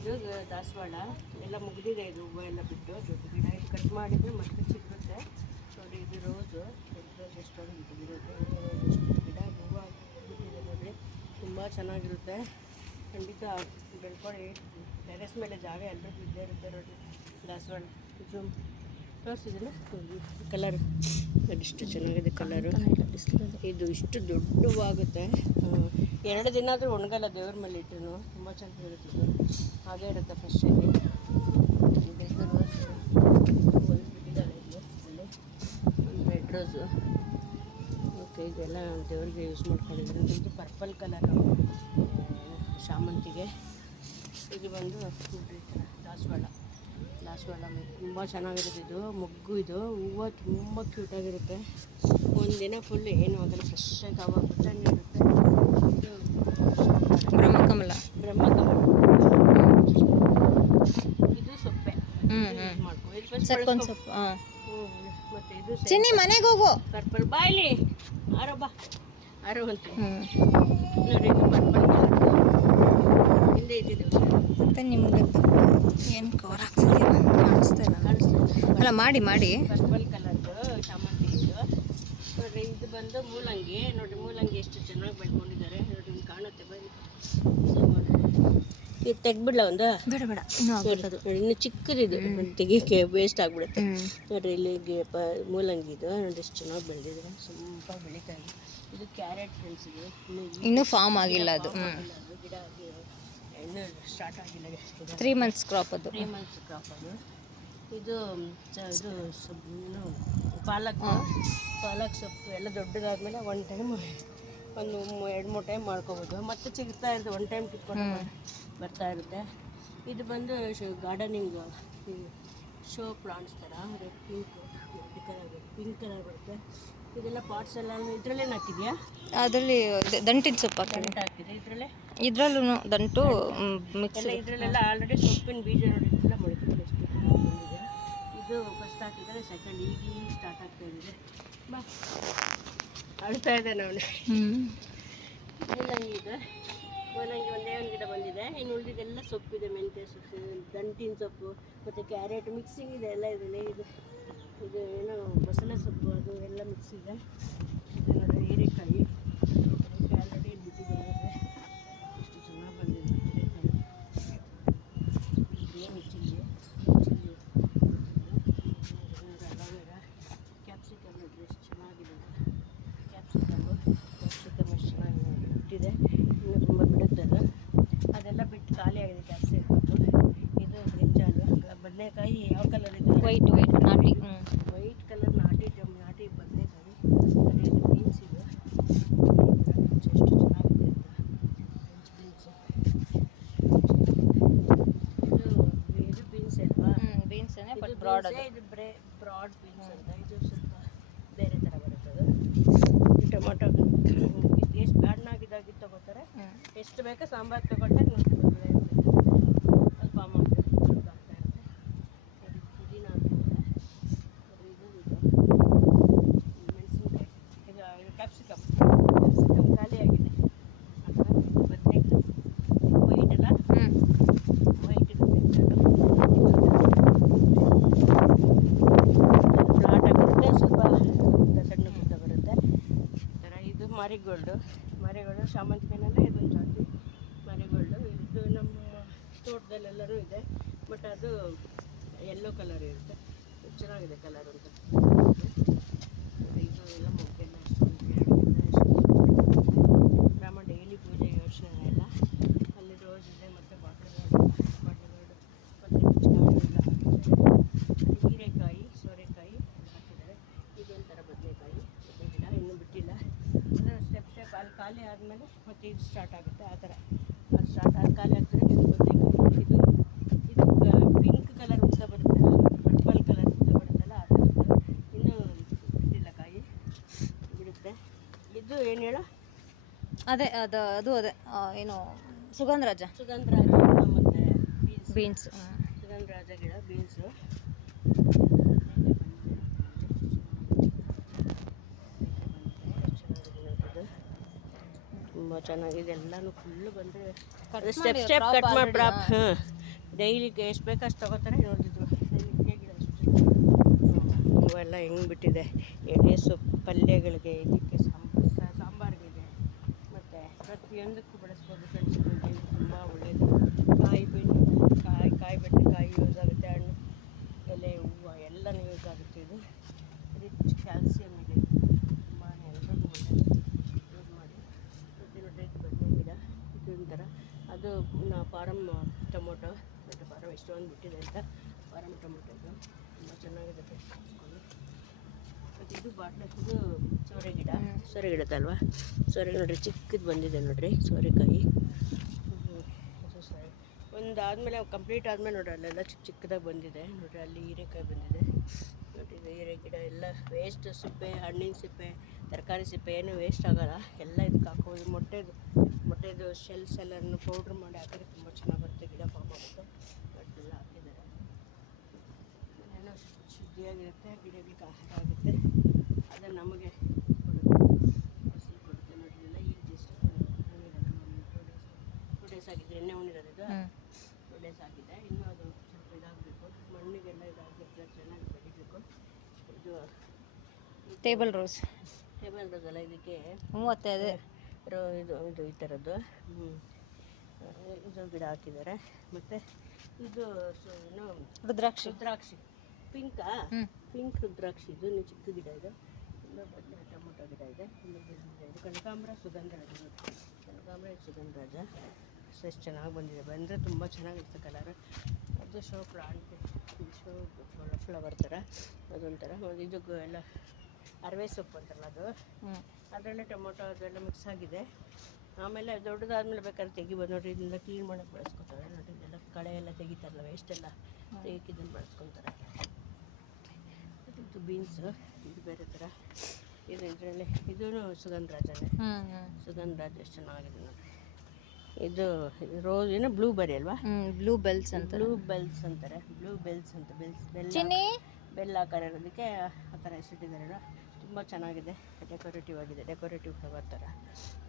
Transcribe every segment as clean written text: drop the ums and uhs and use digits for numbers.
ಇದು ದಾಸವಾಳ ಎಲ್ಲ ಮುಗಿದಿದೆ. ಇದು ಹೂವು ಎಲ್ಲ ಬಿಟ್ಟು ದೊಡ್ಡ ಗಿಡ ಇದು ಕಟ್ ಮಾಡಿದರೆ ಮತ್ತೆ ಚಿಗುರುತ್ತೆ ನೋಡಿ. ಇದು ರೋಸು, ರೆಡ್ ರೋಸ್ ಎಷ್ಟೊಂದು ಬಿಟ್ಟಿರುತ್ತೆ. ಗಿಡ ಹೂವು ಬಿಟ್ಟಿದೆ ನೋಡಿ, ತುಂಬ ಚೆನ್ನಾಗಿರುತ್ತೆ. ಖಂಡಿತ ಬೆಳ್ಕೊಳ್ಳಿ. ಟೆರೆಸ್ ಮೇಲೆ ಜಾಗ ಎಲ್ಲರಿಗೂ ಇದ್ದೇ ಇರುತ್ತೆ ನೋಡಿ. ದಾಸವಾಳ ಜೂಮ್ ತೋರಿಸಿದ್ದೀನಿ. ಕಲರ್ ಇಷ್ಟು ಚೆನ್ನಾಗಿದೆ ಕಲರು. ಇದು ಇಷ್ಟು ದೊಡ್ಡ ಹೂವಾಗುತ್ತೆ. 2 ದಿನ ಆದರೂ ಒಣಗಲ್ಲ, ದೇವ್ರ ಮೇಲೆ ಇಟ್ಟರು ತುಂಬ ಚೆನ್ನಾಗಿರುತ್ತೆ. ಇದು ಹಾಗೇ ಇರುತ್ತೆ ಫ್ರೆಶ್ ಆಗಿ. ಇದು ರೋಸು ಒಂದು ಬಿಟ್ಟಿದ್ದಾಳೆ ಇದು ಅಲ್ಲಿ, ಒಂದು ರೆಡ್ ರೋಸು. ಓಕೆ, ಇದೆಲ್ಲ ದೇವ್ರಿಗೆ ಯೂಸ್ ಮಾಡ್ಕೊಂಡಿದ್ದೀನಿ. ಇದು ಪರ್ಪಲ್ ಕಲರು ಶಾಮಂತಿಗೆ. ಇದು ಬಂದು ದಾಸವಾಳ ತುಂಬ ಚೆನ್ನಾಗಿರುತ್ತೆ. ಇದು ಮೊಗ್ಗು, ಇದು ಹೂವು ತುಂಬ ಕ್ಯೂಟಾಗಿರುತ್ತೆ. ಒಂದಿನ ಫುಲ್ ಏನು ಆಗಲ್ಲ, ಫ್ರೆಶ್ಶಾಗಿ ಹೂವು ಬಿಟ್ಟಂಗಿರುತ್ತೆ. ಇದು ಬ್ರಹ್ಮಕಮಲ. ಇದು ಸೊಪ್ಪೆ ಸೊಪ್ಪು. ಮತ್ತು ಇದು ಚಿನ್ನಿ ಮನೆಗೆ ಹೋಗು. ಪರ್ಪಲ್ ಬಾಯ್ಲಿ ಆರೋ ಅಂತ ನೋಡಿ. ಇದು ಪರ್ಪಲ್ ಕಲರ್ ಹಿಂದೆ ಇದ್ದಿದ್ದು ಮತ್ತೆ ನಿಮ್ಗೆ ಏನು ಕವರ್ ಆಗ್ತಿದೆಯಾ ಕಾಣಿಸ್ತಾ ಇಲ್ಲ. ಅಲ್ಲ ಮಾಡಿ ಪರ್ಪಲ್ ಕಲರ್ದು ಶಾಮಂತಿ ಇದು ನೋಡಿರಿ. ಇದು ಬಂದು ಮೂಲಂಗಿ ನೋಡಿ. ಮೂಲಂಗಿ ಎಷ್ಟು ಚೆನ್ನಾಗಿ ಬೆಳ್ಕೊಂಡಿದ್ದಾರೆ ನೋಡಿ, ನಿಮ್ಗೆ ಕಾಣುತ್ತೆ. ಬನ್ನಿ ಇದು ತೆಗ್ಬಿಡ್ಲ ಒಂದು. ಬೇಡ ಇನ್ನೂ ನೋಡಿ, ಇನ್ನು ಚಿಕ್ಕದಿದು ತೆಗಿಯೋಕ್ಕೆ ವೇಸ್ಟ್ ಆಗಿಬಿಡುತ್ತೆ ನೋಡಿರಿ. ಇಲ್ಲಿಗೆ ಮೂಲಂಗಿ ಇದು ನೋಡಿ ಎಷ್ಟು ಚೆನ್ನಾಗಿ ಬೆಳೆದಿದೆ, ಸ್ವಲ್ಪ ಬೆಳೀತಾ ಇದೆ. ಇದು ಕ್ಯಾರೆಟ್ ಫ್ರೆಂಡ್ಸ್. ಇದು ಇನ್ನೂ ಫಾರ್ಮ್ ಆಗಿಲ್ಲ ಅದು. ಗಿಡ ಇನ್ನೂ ಸ್ಟಾರ್ಟ್ ಆಗಿಲ್ಲ. 3 months ಕ್ರಾಪ್ ಅದು. 3 months ಕ್ರಾಪ್ ಅದು. ಇದು ಇದು ಪಾಲಕ್ ಸೊಪ್ಪು ಎಲ್ಲ ದೊಡ್ಡದಾದ್ಮೇಲೆ ಒಂದು ಟೈಮ್ ಒಂದು 2-3 ಟೈಮ್ ಮಾಡ್ಕೋಬೋದು. ಮತ್ತೆ ಚಿಗುರ್ತಾ ಇರುತ್ತೆ, ಒಂದು ಟೈಮ್ ಕಿತ್ಕೊಂಡು ಬರ್ತಾ ಇರುತ್ತೆ. ಇದು ಬಂದು ಗಾರ್ಡನಿಂಗ್ ಶೋ ಪ್ಲಾಂಟ್ಸ್ ಥರ ರೆಡ್ ಪಿಂಕ್ ಕಲರ್ ಬರುತ್ತೆ. ಇದೆಲ್ಲ ಪಾಟ್ಸ್ ಎಲ್ಲ ಇದರಲ್ಲೇ ಹಾಕಿದೆಯಾ? ಅದರಲ್ಲಿ ದಂಟಿನ ಸೊಪ್ಪು ಹಾಕಿದೆ. ಇದರಲ್ಲೂ ದಂಟು ಮಿಕ್ಸ್. ಇದರಲ್ಲೆಲ್ಲ ಆಲ್ರೆಡಿ ಸೊಪ್ಪಿನ ಬೀಜ ನೋಡಿ ಎಲ್ಲ ಮೊಳಕೆ ಎಷ್ಟು ಬಂದಿದೆ. ಇದು ಫಸ್ಟ್ ಹಾಕಿದರೆ ಸೆಕೆಂಡ್ ಈಗ ಸ್ಟಾರ್ಟ್ ಆಗ್ತಾ ಇದೆ. ಬಾ ಅಳ್ತಾ ಇದೆ ನಾವು. ಮೂಲಂಗಿ ಇದೆ. ಮೂಲಂಗಿ ಒಂದೇ ಒಂದು ಗಿಡ ಬಂದಿದೆ. ಇನ್ನು ಉಳಿದಿದ್ದೆಲ್ಲ ಸೊಪ್ಪಿದೆ. ಮೆಂತ್ಯ ಸೊಪ್ಪು, ದಂಟಿನ ಸೊಪ್ಪು ಮತ್ತು ಕ್ಯಾರೆಟ್ ಮಿಕ್ಸಿಂಗ್ ಇದೆ ಎಲ್ಲ ಇದರಲ್ಲಿ. ಇದು ಏನೋ ಬಸಳೆ ಸೊಪ್ಪು ಅದು ಎಲ್ಲ ಮಿಕ್ಸ್ ಇದೆ. ಇದು ನೋಡಿ ಹೀರೆಕಾಯಿ ಆಲ್ರೆಡಿ ಬಿಟ್ಟಿದೆ. ಎಷ್ಟು ಚೆನ್ನಾಗಿ ಬಂದಿದೆ ಹೀರೆಕಾಯಿ. ಏನು ಚಿಲ್ಲಿ ಅಲೋವೆರಾ, ಕ್ಯಾಪ್ಸಿಕಮ್ ನೋಡಿರಿ ಎಷ್ಟು ಚೆನ್ನಾಗಿದೆ. ಕ್ಯಾಪ್ಸಿಕಮ್ ಎಷ್ಟು ಚೆನ್ನಾಗಿದೆ ಬಿಟ್ಟಿದೆ. ಇನ್ನೂ ತುಂಬ ಬಿಡುತ್ತದೆ. ಅದೆಲ್ಲ ಬಿಟ್ಟು ಖಾಲಿ ಆಗಿದೆ ಕ್ಯಾಪ್ಸಿಕಮ್. ಇದು ಬ್ರಿಂಜಾಲು. ಬದನೆಕಾಯಿ ಯಾವ ಕಲರ್ ಇದೆ? ವೈಟ್ ನಾಟಿ. ವೈಟ್ ಕಲರ್ ನಾಟಿ ಬದನೆಕಾಯಿ. ಅದೇ ಇದು ಬೀನ್ಸ್. ಇದು ಎಷ್ಟು ಚೆನ್ನಾಗಿದೆ ಅಂತ. ಬೀನ್ಸ್ ಇದು ಬೀನ್ಸ್ ಅಲ್ವಾ? Beans but broad. ಇದು ಬ್ರಾಡ್ ಬೀನ್ಸ್ ಅಂತ. ಇದು ಸ್ವಲ್ಪ ಬೇರೆ ಥರ ಬರುತ್ತೆ. ಈ ಟೊಮೊಟೊ ಎಷ್ಟು ಹಣ್ಣಾಗಿದ್ದಾಗಿ ತೊಗೋತಾರೆ. ಎಷ್ಟು ಬೇಕೋ ಸಾಂಬಾರು ತೊಗೊಂಡ್ರೆ ಸ್ವಲ್ಪ ಅಮೌಂಟ್ ಆಗ್ತಾ ಇರುತ್ತೆ. ಪುದೀನ ಹಾಕಿದ್ದಾರೆ. ಮೆಣಸಿನ್ಕಾಯಿ, ಇದು ಕ್ಯಾಪ್ಸಿಕಮ್ ಖಾಲಿ ಆಗಿದೆ. ಬದನೆಕಾಯಿ ವೈಟ್ ಅಲ್ಲ, ವೈಟ್ ಇದು ಫ್ಲಾಟ್ ಆಗಿರುತ್ತೆ, ಸ್ವಲ್ಪ ಸಣ್ಣ ಗುಡ್ಡ ಬರುತ್ತೆ ಥರ. ಇದು ಮಾರಿಗೋಲ್ಡು ಶಾಮಂತಿಗೆನಲ್ಲೇ ಇದೊಂದು ಜಾತಿ ಮಾರಿಗೋಲ್ಡು. ಇದು ನಮ್ಮ ತೋಟದಲ್ಲೆಲ್ಲರೂ ಇದೆ, ಬಟ್ ಅದು ಯೆಲ್ಲೋ ಕಲರ್ ಇರುತ್ತೆ. ಚೆನ್ನಾಗಿದೆ ಕಲರ್ ಅಂತ. ಇದು ಎಲ್ಲ ಮೊಗ್ಗೆಲ್ಲ ರಾಮ ಡೈಲಿ ಪೂಜೆಗೆ ಯೋಚನೆ ಎಲ್ಲ. ಅಲ್ಲಿ ರೋಸ್ ಇದೆ ಮತ್ತು ಬಾಟಲ್ ಮತ್ತು ಹೀರೆಕಾಯಿ, ಸೋರೆಕಾಯಿ ಹಾಕಿದ್ದಾರೆ. ಇದೊಂಥರ ಬದನೆಕಾಯಿ ಗಿಡ ಇನ್ನೂ ಬಿಟ್ಟಿಲ್ಲ. ಅದು ಸ್ಟೆಪ್ ಅಲ್ಲಿ ಖಾಲಿ ಆದಮೇಲೆ ಮತ್ತು ಇದು ಸ್ಟಾರ್ಟ್ ಆಗುತ್ತೆ. ಆ ಥರ ಅದು ಸ್ಟಾರ್ಟ್ ಆಗಿ ಖಾಲಿ ಆಗ್ತದೆ. ಇದು ಬದನೆಕಾಯಿ. ಇದು ಪಿಂಕ್ ಕಲರ್ ಉದ್ದ ಬರುತ್ತೆ, ಪರ್ಪಲ್ ಕಲರ್ ಉದ್ದ ಬರುತ್ತಲ್ಲ ಆ ಥರದ್ದು. ಇನ್ನೂ ಬಿಟ್ಟಿಲ್ಲ, ಕಾಯಿ ಬಿಡುತ್ತೆ. ಇದು ಏನು ಹೇಳೋ? ಅದೇ ಅದು ಅದೇ ಏನು ಸುಗಂಧರಾಜ ಮತ್ತು ಬೀನ್ಸ್. ಸುಗಂಧರಾಜ ಗಿಡ ಬೀನ್ಸು. ತುಂಬ ಚೆನ್ನಾಗಿದೆ. ಎಲ್ಲನೂ ಫುಲ್ಲು ಬಂದರೆ ಸ್ಟೆಪ್ ಕಟ್ ಮಾಡಿ ಡೈಲಿಗೆ ಎಷ್ಟು ಬೇಕು ಅಷ್ಟು ತೊಗೋತಾರೆ. ನೋಡಿದ್ರು ಗಿಡ ಅಷ್ಟು ಹೂವೆಲ್ಲ ಹೆಂಗೆ ಬಿಟ್ಟಿದೆ. ಎಲೆ ಸೊಪ್ಪು ಪಲ್ಯಗಳಿಗೆ, ಇದಕ್ಕೆ ಸಾಂಬಾರಿಗೆ ಮತ್ತು ಪ್ರತಿಯೊಂದಕ್ಕೂ ಬಳಸ್ಬೋದು ಫ್ರೆಂಡ್ಸ್. ಇದು ತುಂಬ ಒಳ್ಳೆಯದು. ಕಾಯಿ ಬೆಂಡೆಕಾಯಿ ಯೂಸ್ ಆಗುತ್ತೆ, ಹಣ್ಣು ಎಲೆ ಹೂವು ಎಲ್ಲನೂ ಯೂಸ್ ಆಗುತ್ತೆ. ಇದು ರಿಚ್ ಕ್ಯಾಲ್ಸಿಯಂ ಇದೆ, ತುಂಬಾ ಎಲ್ಲರಿಗೂ ಒಳ್ಳೆಯದು. ಯೂಸ್ ಮಾಡಿ. ಮತ್ತು ನೋಡ್ರಿ ಇದು ಬದನೆ ಗಿಡ, ಇದು ಒಂಥರ ಅದು ಫಾರಮ್ ಟೊಮೊಟೊ. ಮತ್ತು ಫಾರಮ್ ಎಷ್ಟೊಂದು ಬಿಟ್ಟಿದೆ ಅಂತ ಫಾರಮ್ ಟೊಮೊಟೊ ಇದು ತುಂಬ ಚೆನ್ನಾಗಿದೆ ಫ್ರೆಂಡ್ಸ್. ಮತ್ತು ಇದು ಇದು ಸೋರೆ ಗಿಡದಲ್ವಾ. ಸೋರೆ ನೋಡಿರಿ ಚಿಕ್ಕದು ಬಂದಿದೆ ನೋಡಿರಿ ಸೋರೆಕಾಯಿ. ಇದು ಸೋರೆ ಒಂದು ಆದಮೇಲೆ ಕಂಪ್ಲೀಟ್ ಆದಮೇಲೆ ನೋಡ್ರಿ ಅಲ್ಲೆಲ್ಲ ಚಿಕ್ಕದಾಗಿ ಬಂದಿದೆ ನೋಡಿರಿ. ಅಲ್ಲಿ ಹೀರೆಕಾಯಿ ಬಂದಿದೆ ನೋಡಿರಿ. ಇದು ಹೀರೆ ಗಿಡ ಎಲ್ಲ ವೇಸ್ಟ್, ಸಿಪ್ಪೆ, ಹಣ್ಣಿನ ಸಿಪ್ಪೆ, ತರಕಾರಿ ಸಿಪ್ಪೆ ಏನು ವೇಸ್ಟ್ ಆಗೋಲ್ಲ. ಎಲ್ಲ ಇದಕ್ಕೆ ಹಾಕೋದು. ಮೊಟ್ಟೆದು ಶೆಲ್ಸ್ ಎಲ್ಲನೂ ಪೌಡ್ರ್ ಮಾಡಿ ಹಾಕಿದ್ರೆ ತುಂಬ ಚೆನ್ನಾಗಿ ಬರುತ್ತೆ, ಗಿಡ ಫಾರ್ಮ್ ಆಗುತ್ತೆ. ಅದೆಲ್ಲ ಹಾಕಿದ್ದಾರೆ. ಏನೋ ಶುದ್ಧಿಯಾಗಿರುತ್ತೆ, ಗಿಡಗಳಿಗೆ ಆಹಾರ ಆಗುತ್ತೆ. ಅದನ್ನು ನಮಗೆ ಹಸಿ ಕೊಡುತ್ತೆ ನೋಡಿರಿ. ಎಲ್ಲ ಈಗ ಜಸ್ಟ್ 2 ಡೇಸ್ ಆಗಿದೆ. ಎಣ್ಣೆ ಉಣಿರೋದು ಇದು 2 ಡೇಸ್ ಆಗಿದೆ. ಇನ್ನೂ ಅದು ಸ್ವಲ್ಪ ಇದಾಗಬೇಕು, ಮಣ್ಣಿಗೆಲ್ಲ ಇದಾಗಬೇಕು, ಚೆನ್ನಾಗಿ ಬೆಳಿಬೇಕು. ಇದು ಟೇಬಲ್ ರೋಸ್ ಅಲ್ಲ, ಇದಕ್ಕೆ 35 ಇದು ಈ ಥರದ್ದು ಇದು ಗಿಡ ಹಾಕಿದ್ದಾರೆ. ಮತ್ತು ಇದು ಏನು ರುದ್ರಾಕ್ಷಿ ಪಿಂಕ್ ರುದ್ರಾಕ್ಷಿ. ಇದು ಚಿಕ್ಕ ಗಿಡ ಇದೆ. ಟೊಮೊಟೊ ಗಿಡ ಇದೆ. ಇದು ಕನಕಾಂಬರ ಸುಗಂಧರಾಜ. ಸುಗಂಧರಾಜ ಎಷ್ಟು ಚೆನ್ನಾಗಿ ಬಂದಿದೆ. ಬಂದರೆ ತುಂಬ ಚೆನ್ನಾಗಿರುತ್ತೆ ಕಲರ್. ಅದು ಶೋ ಪ್ಲಾಂಟ್, ಶೋ ಫ್ಲವರ್ ಥರ ಅದೊಂಥರ. ಇದು ಎಲ್ಲ ಅರವೆ ಸೊಪ್ಪು ಅಂತಾರಲ್ಲ ಅದು, ಅದರಲ್ಲೇ ಟೊಮೊಟೊ ಅದೆಲ್ಲ ಮಿಕ್ಸ್ ಆಗಿದೆ. ಆಮೇಲೆ ದೊಡ್ಡದಾದ್ಮೇಲೆ ಬೇಕಾದ್ರೆ ತೆಗಿಬೋದು ನೋಡಿರಿ. ಇದನ್ನೆಲ್ಲ ಕ್ಲೀನ್ ಮಾಡೋಕ್ಕೆ ಬಳಸ್ಕೊತಾರೆ ನೋಡಿರಿ. ಇದೆಲ್ಲ ಕಳೆ ಎಲ್ಲ ತೆಗಿತಾರಲ್ಲ, ವೇಸ್ಟೆಲ್ಲ ತೆಗಿಕ್ಕೆ ಇದನ್ನು ಬಳಸ್ಕೊತಾರೆ. ಇದು ಬೀನ್ಸು, ಇದು ಬೇರೆ ಥರ. ಇದು ಇದರಲ್ಲಿ ಇದೂ ಸುಗಂಧರಾಜನೇ. ಸುಗಂಧರಾಜ ಎಷ್ಟು ಚೆನ್ನಾಗಿದೆ ನೋಡಿರಿ. ಇದು ರೋಸ್ ಏನೋ ಬ್ಲೂಬೆರಿ ಅಲ್ವಾ, ಬ್ಲೂ ಬೆಲ್ಸ್ ಅಂತಾರೆ. ಬ್ಲೂ ಬೆಲ್ಸ್ ಅಂತ ಬೆಲ್ ಆಕಾರ ಇರೋದಕ್ಕೆ ಆ ಥರ ಹೆಸರಿಟ್ಟಿದ್ದಾರೆ. ತುಂಬ ಚೆನ್ನಾಗಿದೆ, ಡೆಕೋರೇಟಿವ್ ಆಗಿದೆ, ಡೆಕೋರೇಟಿವ್ ಫ್ಲವರ್ ಥರ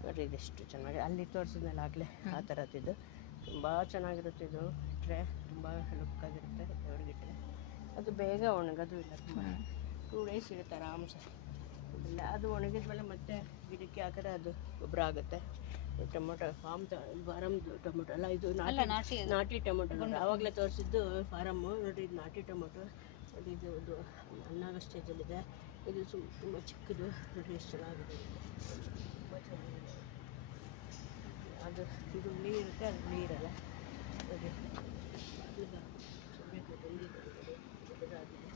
ನೋಡಿರಿ. ಇದೆಷ್ಟು ಚೆನ್ನಾಗಿ ಅಲ್ಲಿ ತೋರಿಸಿದ್ಮೇಲೆ ಆಗಲೇ ಆ ಥರದ್ದು ತುಂಬ ಚೆನ್ನಾಗಿರುತ್ತೆ. ಇದು ಇಟ್ಟರೆ ತುಂಬ ಲುಕ್ಕಾಗಿರುತ್ತೆ ದೇವ್ರಿಗಿಟ್ಟರೆ. ಅದು ಬೇಗ ಒಣಗೋದು ಇಲ್ಲ, ತುಂಬ 2 ಡೇಸ್ ಇರುತ್ತೆ ಆರಾಮ್ಸೆ. ಇಲ್ಲ ಅದು ಒಣಗಿದ್ಮೇಲೆ ಮತ್ತೆ ಗಿಡಕ್ಕೆ ಹಾಕಿದ್ರೆ ಅದು ಗೊಬ್ಬರ ಆಗುತ್ತೆ. ಟೊಮೊಟೊ ಫಾರಮ್ದು ಟೊಮೊಟೊ ಅಲ್ಲ, ಇದು ನಾಟಿ ಟೊಮೊಟೊ ನೋಡಿ. ಆವಾಗಲೇ ತೋರಿಸಿದ್ದು ಫಾರಮ್ಮು ನೋಡಿರಿ. ಇದು ನಾಟಿ ಟೊಮೊಟೊ ನೋಡಿ. ಇದು ಹಣ್ಣಾಗೋ ಸ್ಟೇಜಲ್ಲಿದೆ. ಇದು ತುಂಬ ಚಿಕ್ಕದು ನೋಡಿ, ಎಷ್ಟು ಚೆನ್ನಾಗಿದೆ, ತುಂಬ ಚೆನ್ನಾಗಿದೆ. ಅದು ಇದು ಹುಳಿ ಇರುತ್ತೆ, ಅದು ಹುಳಿ ಇರಲ್ಲ ನೋಡಿ. ಈಗ ಸುಮ್ಮನೆ ಬಂದಿದೆ ದೊಡ್ಡದಾಗಿದೆ.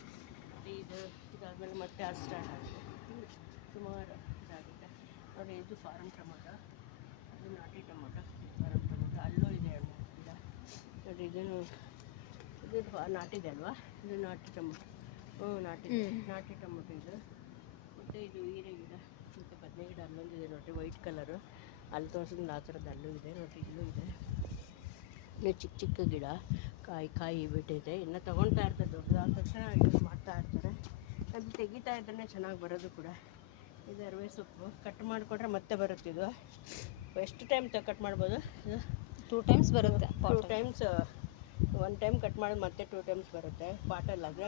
ಮತ್ತು ಇದಾದಮೇಲೆ ಮತ್ತೆ ಅದು ಸ್ಟಾರ್ಟ್ ಆಗುತ್ತೆ, ಸುಮಾರು ಇದಾಗುತ್ತೆ ನೋಡಿ. ಇದು ಫಾರಮ್ ಟೊಮೊಟೊ, ಅದು ನಾಟಿ ಟೊಮೊಟೊ. ಫಾರಮ್ ಟೊಮೊಟೊ ಅಲ್ಲೂ ಇದೆ ಹಣ್ಣು ಗಿಡ ನೋಡಿ. ಇದು ನಾಟಿದೆ ಅಲ್ವಾ, ಇದು ನಾಟಿ ಟೊಮೊಟೊ. ನಾಟಿ ಟೊಮೊಟೊ ಇದು. ಮತ್ತು ಇದು ಹೀರೆ ಗಿಡ ಮತ್ತು ಬದನೆ ಗಿಡ ಅಲ್ಲೊಂದಿದೆ ನೋಡಿರಿ, ವೈಟ್ ಕಲರು. ಅಲ್ಲಿ ತೋರಿಸಿದ್ರೆ ಆ ಥರದ್ದು ಅಲ್ಲೂ ಇದೆ ನೋಡಿರಿ, ಇಲ್ಲೂ ಇದೆ. ಇನ್ನು ಚಿಕ್ಕ ಗಿಡ ಕಾಯಿ ಬಿಟ್ಟಿದೆ. ಇನ್ನು ತೊಗೊಳ್ತಾ ಇರ್ತಾರೆ, ದೊಡ್ಡದಾದ ತಕ್ಷಣ ಯೂಸ್ ಮಾಡ್ತಾ ಇರ್ತಾರೆ. ಅದು ತೆಗಿತಾ ಇದ್ದರೆ ಚೆನ್ನಾಗಿ ಬರೋದು ಕೂಡ. ಇದು ಅರವೆ ಸೊಪ್ಪು ಕಟ್ ಮಾಡಿಕೊಟ್ರೆ ಮತ್ತೆ ಬರುತ್ತೆ. ಇದು ಎಷ್ಟು ಟೈಮ್ ಕಟ್ ಮಾಡ್ಬೋದು? ಇದು 2 ಟೈಮ್ಸ್ ಬರುತ್ತೆ. 2 ಟೈಮ್ಸ್. 1 ಟೈಮ್ ಕಟ್ ಮಾಡೋದು ಮತ್ತೆ 2 ಟೈಮ್ಸ್ ಬರುತ್ತೆ. ಪಾಟಲ್ಲಾದರೆ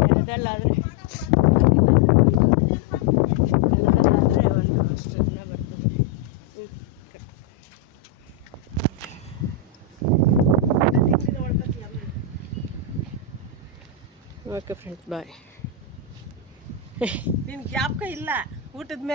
ನೆಲದಲ್ಲಾದರೆ ಒಂದು ಅಷ್ಟು ದಿನ ಬರ್ತದೆ. ಓಕೆ ಫ್ರೆಂಡ್ಸ್, ಬಾಯ್. ನಿನ್ಗೆ ಜ್ಞಾಪಕ ಇಲ್ಲ ಊಟದ ಮೇಲೆ.